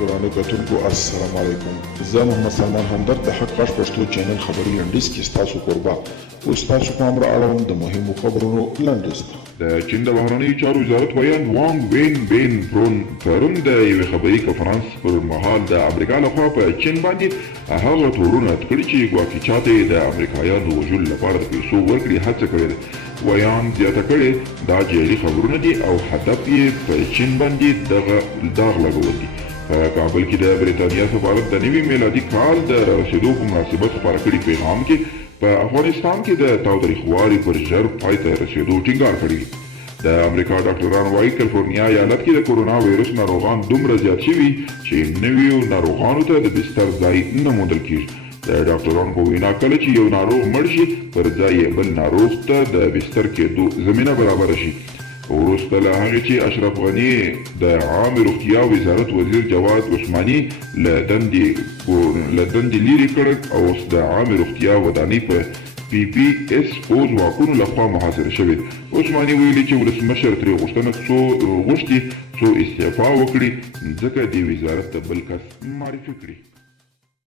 درانه کتونکو السلام علیکم. زه محمد سلمان همدرد د حق غږ پښتو چینل خبري لنډیز کې ستاسو کوربه اوس تاسو پام را اړوم د مهمو خبرونو لنډیز ته. د چین د بهرنیو چارو وزارت ویان وانګ وین بین برون پرون د یوې خبري کنفرانس پر مهال د امریکا لخوا په چین باندې هغه تورونه کړي چې ګواکې چاته د امریکایانو وژلو لپاره د پیسو ورکړي هڅه کړې ده. ویان زیاته کړې دا جعلي خبرونه دي او هدف یې په چین باندې دغه داغ لګول دي. په کابل کې د بریتانیا سفارت د نوي میلادي کال د رسېدو په مناسبت خپاره کړي پیغام کې په افغانستان کې د تاوتریخوالي پر ژر پای ته رسېدو ټینګار کړی. د امریکا ډاکټران وايي کالیفورنیا ایالت کې د کورونا وایرس ناروغان دومره زیات شوي چې نویو ناروغانو ته د بستر ځای نه موندل کېږي. د ډاکټرانو په وینا کله چې یو ناروغ مړ شي پر ځای یې بل ناروغ ته د بستر کېدو زمینه برابره شي. وروسته له هغې چې اشرف غني د عامې روغتیا وزارت وزیر جواد عثماني له دندې لیرې کړ او اوس د عامې روغتیا ودانۍ په PPS او ځواکونو لخوا محاصره شوې. عثماني ویلي چې ولسمشر ترې غوښتي څو استعفا وکړي ځکه دې وزارت ته بل کس معرفي کړي.